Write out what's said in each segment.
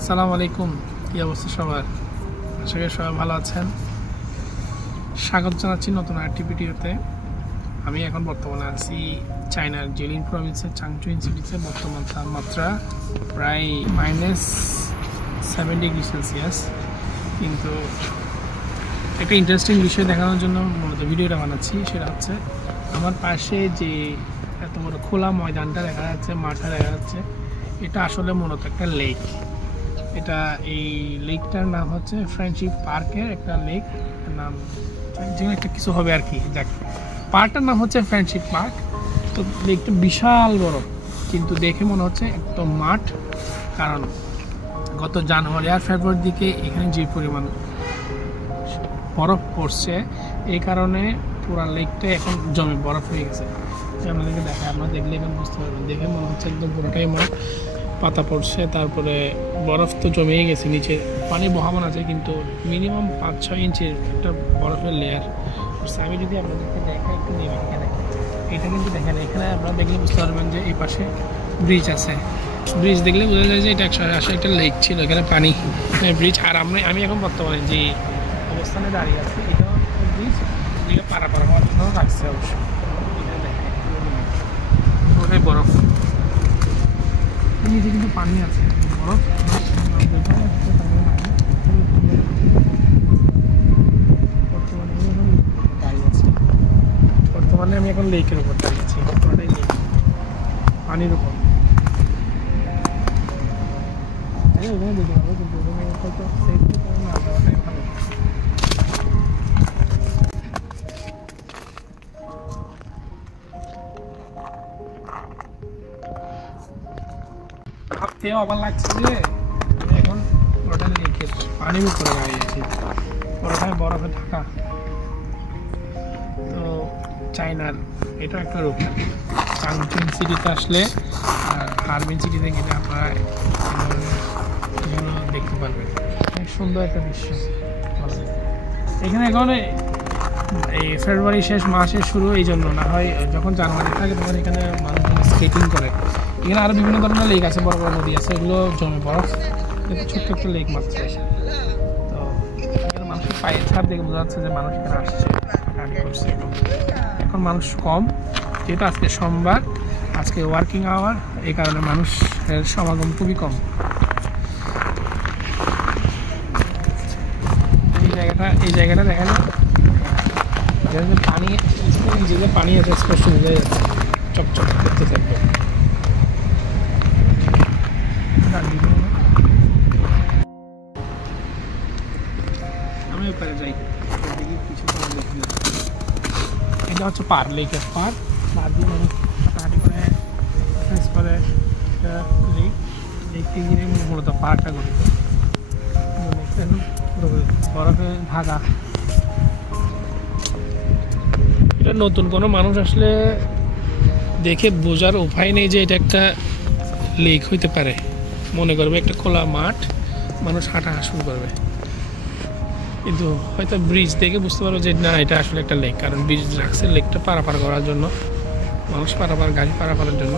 আসসালামু আলাইকুম, কি অবস্থা সবার? আশা করি সবাই ভালো আছেন। স্বাগত জানাচ্ছি নতুন আরেকটি ভিডিওতে। আমি এখন বর্তমানে আছি চায়নার জেলিন প্রভিন্সের চাংচুইন সিটিতে। বর্তমান তাপমাত্রা প্রায় -7 ডিগ্রি সেলসিয়াস। কিন্তু একটা ইন্টারেস্টিং বিষয় দেখানোর জন্য মূলত ভিডিওটা বানাচ্ছি। সেটা হচ্ছে আমার পাশে যে এত বড় খোলা ময়দানটা দেখা যাচ্ছে, মাঠটা দেখা যাচ্ছে, এটা আসলে মূলত একটা লেক। এটা এই লেকটার নাম হচ্ছে ফ্রেন্ডশিপ পার্কের একটা লেক নাম, যেখানে একটা কিছু হবে আর কি। যাক, পার্কটার নাম হচ্ছে ফ্রেন্ডশিপ পার্ক। তো লেকটা বিশাল বড়, কিন্তু দেখে মনে হচ্ছে একদম মাঠ। কারণ গত জানুয়ারি আর ফেব্রুয়ারির দিকে এখানে যে পরিমাণ বরফ পড়ছে, এই কারণে পুরো লেকটা এখন জমে বরফ হয়ে গেছে। আপনাদেরকে দেখায়, আপনারা দেখলে এখন বুঝতে পারবেন। দেখে মনে হচ্ছে একদম পুরোটাই মাঠ, পাতা পড়ছে, তারপরে বরফ তো জমেই গেছে, নিচে পানি বহামান আছে, কিন্তু মিনিমাম 5-6 ইঞ্চির একটা বরফের লেয়ার। আমি যদি আপনাদেরকে দেখাই একটু নেমে, এটা কিন্তু দেখেন, এখানে আপনারা দেখলে বুঝতে পারবেন যে এই পাশে ব্রিজ আছে। ব্রিজ দেখলে বোঝা যায় যে এটা আসলে একটা লেক ছিল, এখানে পানি ব্রিজ। আর আমি এখন বর্তমানে যে অবস্থানে দাঁড়িয়ে আছি, এটা ব্রিজ, এদিকে পারাপার হওয়ার জন্য রাখছে অবশ্য। এখানে দেখেন পুরোটাই বরফ, নিচে কিন্তু পানি আছে, বরফ। বর্তমানে আমি এখন লেকের উপর দাঁড়িয়ে আছি, পুরোটাই লেক, পানির উপর। ওখানে দেখে পাবো, কিন্তু হয়তো সেফটি কারণে না যাওয়াটাই ভালো। ভাবতেও আবার লাগছে যে এখন পুরোটা লেকের পানির উপরে দাঁড়িয়েছি, পুরোটাই বরফে ঢাকা। তো চায়নার এটা একটা রূপ। চাংচুইন সিটিতে আসলে আর হারবিন সিটিতে গেলে আপনারা এগুলো দেখতে পারবেন। অনেক সুন্দর একটা দৃশ্য। এখানে এখন এই ফেব্রুয়ারি শেষ, মাসের শুরু, এই জন্য না হয় যখন জানুয়ারি থাকে তখন এখানে মানুষজন স্কেটিং করে। এখানে আরও বিভিন্ন ধরনের লেক আছে, বড় বড় নদী আছে, এগুলো জমে বরফ, কিন্তু ছোট্ট একটা লেক মাত্র। তো এখানে মানুষের পায়ের ছাপ দেখে বোঝা যাচ্ছে যে মানুষ এখানে আসছে, করছে। এখন মানুষ কম, যেহেতু আজকে সোমবার, আজকে ওয়ার্কিং আওয়ার, এই কারণে মানুষের সমাগম খুবই কম। এই জায়গাটা দেখা যায় পানি, যেগুলো পানি আছে স্পষ্ট বোঝা যাচ্ছে, চকচক করতে থাকবে। আমি ওপারে যাই, কিছু দেখি। এটা হচ্ছে পার্ক, লেকের পার্ক। দিয়ে মানুষ হাঁটাহাঁটি করে, এক্সারসাইজ করে। লেক, লেকটি ঘিরে মূলত পার্কটা গঠিত। দেখছেন বরফে ঢাকা। এটা নতুন কোনো মানুষ আসলে দেখে বোঝার উপায় নেই যে এটা একটা লেক হইতে পারে। মনে করবে একটা খোলা মাঠ, মানুষ হাঁটা শুরু করবে, কিন্তু হয়তো ব্রিজ দেখে বুঝতে পারবো যে না, এটা আসলে একটা লেক। কারণ ব্রিজ রাখছে লেকটা পারাপার করার জন্য, মানুষ পারাপার, গাড়ি পারাপারের জন্য।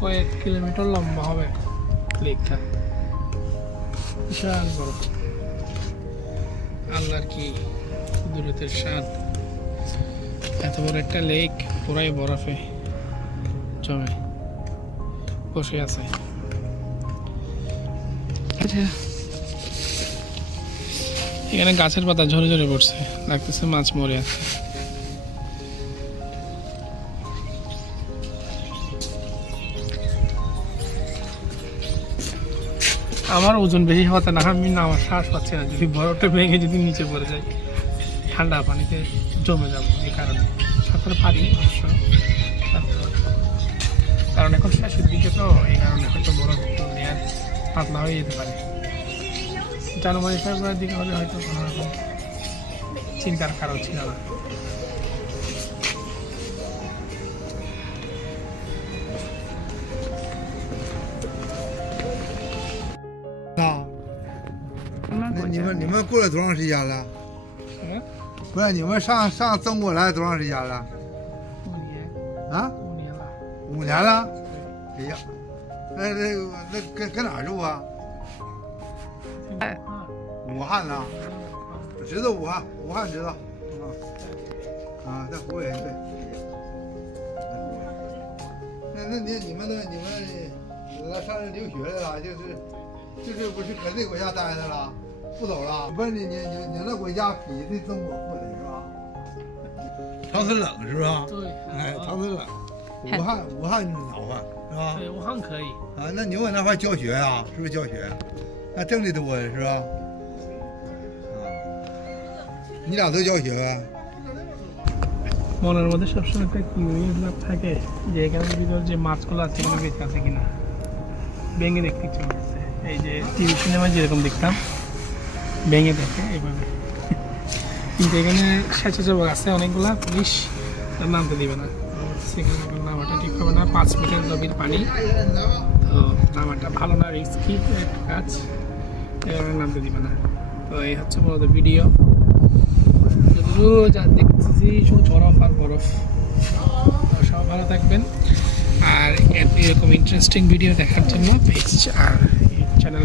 কয়েক কিলোমিটার লম্বা হবে। লেকটা বিশাল বড়। আল্লাহর কি কুদরতের শান, এত বড় একটা লেক পুরাই বরফে জমে বসে আছে। এখানে গাছের পাতা ঝরে ঝরে পড়ছে, লাগতেছে মাছ মরে আছে। আমার ওজন বেশি হওয়াতে না, আমি না আমার শ্বাস পাচ্ছি না, যদি বরফটা ভেঙে যদি নিচে পড়ে যায় ঠান্ডা পানিতে জমে যাবো। এই কারণে সাঁতার পারি অবশ্য, কারণ এখন শেষের দিকে তো, এই কারণে হয়তো বরফ একটু লেয়ার পাতলা হয়ে যেতে পারে। জানুয়ারি ফেব্রুয়ারির দিকে হলে হয়তো কোনো রকম চিন্তার কারণ ছিল না।你们过来多长时间了？不是你们上中国来多长时间了？5年，啊5年了。 5年了。哎呀，那搁哪儿住啊？武汉呢？知道武汉知道。啊，在湖北对。那你们来上这留学来了，就是不是搁这国家待着了？不走了？不是你那国家比这中国富的是吧？长春冷是吧？对，哎，长春冷。武汉暖和是吧？对，武汉可以。啊，那你往那块教学呀？是不是教学？那挣的多是吧？啊，你俩都教学呗？ মনের মধ্যে সবসময় একটা কিউরিয়াস ভাব থাকে যে এখানে ভিতর যে মাছগুলো আছে এখানে বেঁচে আছে কিনা, ভেঙে দেখতে ইচ্ছে করছে। এই যে টিভি সিনেমায় যেরকম দেখতাম ভেঙে দেখে এইভাবে, কিন্তু এখানে স্বেচ্ছাসেবক আছে অনেকগুলা, পুলিশ তার নামতে দিবে না, সেখানে নামাটা ঠিক হবে না। 5 মিটার গভীর পানি, তো নামাটা ভালো না, রিস্কি কাজ, এখানে নামতে দিবে না। তো এই হচ্ছে মূলত ভিডিও, রোজ আর দেখতেছি শুধু বরফ আর বরফ। সব ভালো থাকবেন, আর এরকম ইন্টারেস্টিং ভিডিও দেখার জন্য পেজ আর চ্যানেল